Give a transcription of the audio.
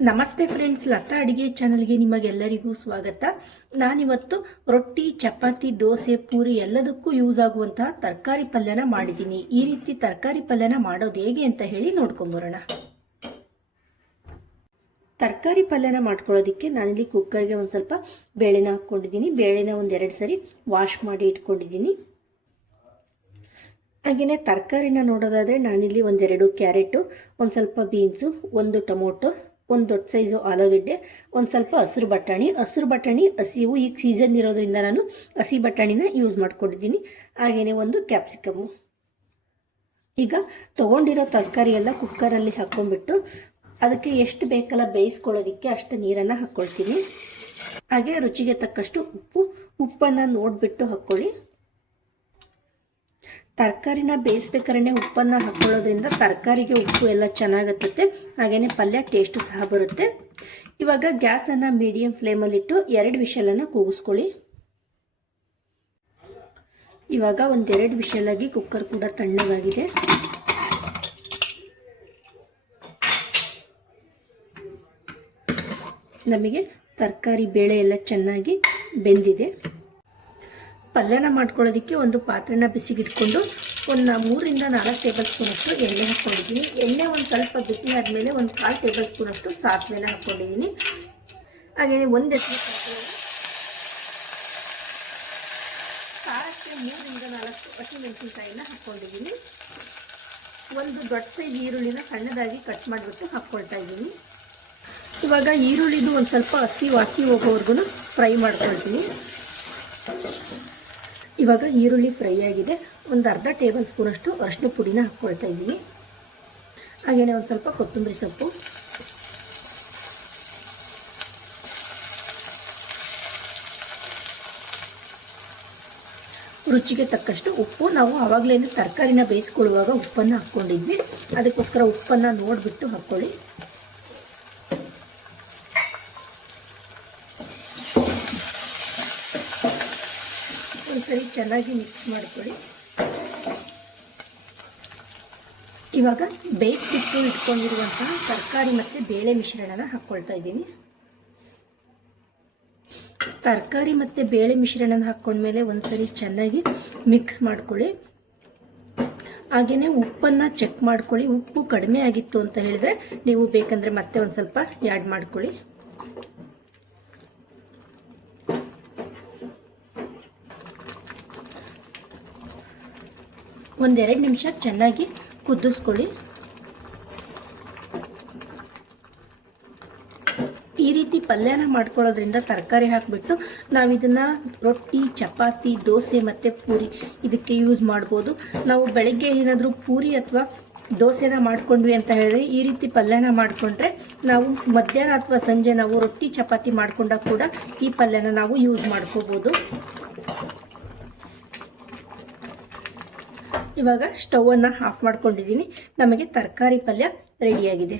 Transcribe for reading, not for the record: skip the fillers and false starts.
ನಮಸ್ತೆ ಫ್ರೆಂಡ್ಸ್, ಲತಾ ಅಡಿಗೆ ಚಾನಲ್ಗೆ ನಿಮಗೆಲ್ಲರಿಗೂ ಸ್ವಾಗತ. ನಾನಿವತ್ತು ರೊಟ್ಟಿ, ಚಪಾತಿ, ದೋಸೆ, ಪೂರಿ ಎಲ್ಲದಕ್ಕೂ ಯೂಸ್ ಆಗುವಂತಹ ತರಕಾರಿ ಪಲ್ಯನ ಮಾಡಿದ್ದೀನಿ. ಈ ರೀತಿ ತರಕಾರಿ ಪಲ್ಯನ ಮಾಡೋದು ಹೇಗೆ ಅಂತ ಹೇಳಿ ನೋಡ್ಕೊಂಬರೋಣ. ತರಕಾರಿ ಪಲ್ಯನ ಮಾಡ್ಕೊಳ್ಳೋದಕ್ಕೆ ನಾನಿಲ್ಲಿ ಕುಕ್ಕರ್ಗೆ ಒಂದು ಸ್ವಲ್ಪ ಬೇಳೆನ ಹಾಕ್ಕೊಂಡಿದ್ದೀನಿ. ಬೇಳೆನ ಒಂದೆರಡು ಸರಿ ವಾಶ್ ಮಾಡಿ ಇಟ್ಕೊಂಡಿದ್ದೀನಿ. ಹಾಗೆಯೇ ತರಕಾರಿನ ನೋಡೋದಾದರೆ ನಾನಿಲ್ಲಿ ಒಂದೆರಡು ಕ್ಯಾರೆಟು, ಒಂದು ಸ್ವಲ್ಪ ಬೀನ್ಸು, ಒಂದು ಟೊಮೊಟೊ, ಒಂದು ದೊಡ್ಡ ಸೈಜು ಆಲೂಗಡ್ಡೆ, ಒಂದು ಸ್ವಲ್ಪ ಹಸಿರು ಬಟಾಣಿ ಹಸಿವು ಈಗ ಸೀಸನ್ ಇರೋದ್ರಿಂದ ನಾನು ಹಸಿ ಬಟಾಣಿನ ಯೂಸ್ ಮಾಡ್ಕೊಂಡಿದ್ದೀನಿ. ಹಾಗೆಯೇ ಒಂದು ಕ್ಯಾಪ್ಸಿಕಮ್ಮು. ಈಗ ತೊಗೊಂಡಿರೋ ತರಕಾರಿ ಎಲ್ಲ ಕುಕ್ಕರಲ್ಲಿ ಹಾಕ್ಕೊಂಡ್ಬಿಟ್ಟು ಅದಕ್ಕೆ ಎಷ್ಟು ಬೇಕಲ್ಲ ಬೇಯಿಸ್ಕೊಳ್ಳೋದಕ್ಕೆ ಅಷ್ಟು ನೀರನ್ನು ಹಾಕ್ಕೊಳ್ತೀನಿ. ಹಾಗೆ ರುಚಿಗೆ ತಕ್ಕಷ್ಟು ಉಪ್ಪನ್ನು ನೋಡಿಬಿಟ್ಟು ಹಾಕ್ಕೊಳ್ಳಿ. ತರಕಾರಿನ ಬೇಯಿಸ್ಬೇಕಾದ್ರೆ ಉಪ್ಪನ್ನು ಹಾಕ್ಕೊಳ್ಳೋದ್ರಿಂದ ತರಕಾರಿಗೆ ಉಪ್ಪು ಎಲ್ಲ ಚೆನ್ನಾಗತ್ತೆ, ಹಾಗೆಯೇ ಪಲ್ಯ ಟೇಸ್ಟು ಸಹ ಬರುತ್ತೆ. ಇವಾಗ ಗ್ಯಾಸನ್ನು ಮೀಡಿಯಂ ಫ್ಲೇಮಲ್ಲಿಟ್ಟು 2 ವಿಷಲನ್ನು ಕೂಗಿಸ್ಕೊಳ್ಳಿ. ಇವಾಗ ಒಂದೆರಡು ವಿಷಲಾಗಿ ಕುಕ್ಕರ್ ಕೂಡ ತಣ್ಣಗಾಗಿದೆ. ನಮಗೆ ತರಕಾರಿ ಬೇಳೆ ಎಲ್ಲ ಚೆನ್ನಾಗಿ ಬೆಂದಿದೆ. ಪಲ್ಯನ ಮಾಡ್ಕೊಳ್ಳೋದಕ್ಕೆ ಒಂದು ಪಾತ್ರೆನ ಬಿಸಿಗಿಟ್ಕೊಂಡು ಒಂದು 3 ರಿಂದ 4 ಟೇಬಲ್ ಸ್ಪೂನಷ್ಟು ಎಣ್ಣೆ ಹಾಕ್ಕೊಂಡಿದ್ದೀನಿ. ಎಣ್ಣೆ ಒಂದು ಸ್ವಲ್ಪ ಬಿಸಿ ಆದಮೇಲೆ ಒಂದು 1/4 ಟೇಬಲ್ ಸ್ಪೂನಷ್ಟು ಸಾಸಿವೆನ ಹಾಕ್ಕೊಂಡಿದ್ದೀನಿ. ಹಾಗೆಯೇ ಒಂದು ಎಸಳು ಖಾರಕ್ಕೆ 3 ರಿಂದ 4 ಹಸಿಮೆಣಸಿನಕಾಯಿನ ಹಾಕ್ಕೊಂಡಿದ್ದೀನಿ. ಒಂದು ದೊಡ್ಡ ಸೈಜ್ ಈರುಳ್ಳಿನ ಸಣ್ಣದಾಗಿ ಕಟ್ ಮಾಡಿಬಿಟ್ಟು ಹಾಕ್ಕೊಳ್ತಾ ಇದ್ದೀನಿ. ಇವಾಗ ಈರುಳ್ಳಿದು ಒಂದು ಸ್ವಲ್ಪ ಹಸಿ ವಾಸಿ ಹೋಗೋವರೆಗೂ ಫ್ರೈ ಮಾಡ್ಕೊಳ್ತೀನಿ. ಇವಾಗ ಈರುಳ್ಳಿ ಫ್ರೈ ಆಗಿದೆ. ಒಂದು ಅರ್ಧ ಟೇಬಲ್ ಸ್ಪೂನಷ್ಟು ಅರಿಶಿನ ಪುಡಿನ ಹಾಕ್ಕೊಳ್ತಾ ಇದ್ದೀನಿ. ಹಾಗೆಯೇ ಒಂದು ಸ್ವಲ್ಪ ಕೊತ್ತಂಬರಿ ಸೊಪ್ಪು, ರುಚಿಗೆ ತಕ್ಕಷ್ಟು ಉಪ್ಪು. ನಾವು ಆವಾಗಲೇ ತರಕಾರಿನ ಬೇಯಿಸ್ಕೊಳ್ಳುವಾಗ ಉಪ್ಪನ್ನು ಹಾಕ್ಕೊಂಡಿದ್ವಿ, ಅದಕ್ಕೋಸ್ಕರ ಉಪ್ಪನ್ನು ನೋಡಿಬಿಟ್ಟು ಹಾಕ್ಕೊಳ್ಳಿ. ಒಂದ್ಸರಿ ಚೆನ್ನಾಗಿ ಮಿಕ್ಸ್ ಮಾಡಿಕೊಳ್ಳಿ. ಇವಾಗ ಬೇಯಿಸಿಟ್ಟು ಇಟ್ಕೊಂಡಿರುವಂತಹ ತರಕಾರಿ ಮತ್ತು ಬೇಳೆ ಮಿಶ್ರಣನ ಹಾಕ್ಕೊಳ್ತಾ ಇದ್ದೀನಿ. ತರಕಾರಿ ಮತ್ತು ಬೇಳೆ ಮಿಶ್ರಣನ ಹಾಕ್ಕೊಂಡ್ಮೇಲೆ ಒಂದ್ಸರಿ ಚೆನ್ನಾಗಿ ಮಿಕ್ಸ್ ಮಾಡ್ಕೊಳ್ಳಿ. ಹಾಗೆಯೇ ಉಪ್ಪನ್ನು ಚೆಕ್ ಮಾಡ್ಕೊಳ್ಳಿ. ಉಪ್ಪು ಕಡಿಮೆ ಆಗಿತ್ತು ಅಂತ ಹೇಳಿದ್ರೆ ನೀವು ಬೇಕಂದರೆ ಮತ್ತೆ ಒಂದು ಸ್ವಲ್ಪ ಆ್ಯಡ್ ಮಾಡ್ಕೊಳ್ಳಿ. ಒಂದೆರಡು ನಿಮಿಷ ಚೆನ್ನಾಗಿ ಕುದಿಸ್ಕೊಳ್ಳಿ. ಈ ರೀತಿ ಪಲ್ಯನ ಮಾಡ್ಕೊಳ್ಳೋದ್ರಿಂದ ತರಕಾರಿ ಹಾಕಿಬಿಟ್ಟು ನಾವು ಇದನ್ನು ರೊಟ್ಟಿ, ಚಪಾತಿ, ದೋಸೆ ಮತ್ತು ಪೂರಿ ಇದಕ್ಕೆ ಯೂಸ್ ಮಾಡ್ಬೋದು. ನಾವು ಬೆಳಗ್ಗೆ ಏನಾದರೂ ಪೂರಿ ಅಥವಾ ದೋಸೆನ ಮಾಡ್ಕೊಂಡ್ವಿ ಅಂತ ಹೇಳಿದ್ರೆ ಈ ರೀತಿ ಪಲ್ಯನ ಮಾಡಿಕೊಂಡ್ರೆ ನಾವು ಮಧ್ಯಾಹ್ನ ಅಥವಾ ಸಂಜೆ ನಾವು ರೊಟ್ಟಿ, ಚಪಾತಿ ಮಾಡ್ಕೊಂಡಾಗ ಕೂಡ ಈ ಪಲ್ಯನ ನಾವು ಯೂಸ್ ಮಾಡ್ಕೋಬೋದು. ಇವಾಗ ಸ್ಟವನ್ನು ಆಫ್ ಮಾಡ್ಕೊಂಡಿದ್ದೀನಿ. ನಮಗೆ ತರಕಾರಿ ಪಲ್ಯ ರೆಡಿಯಾಗಿದೆ.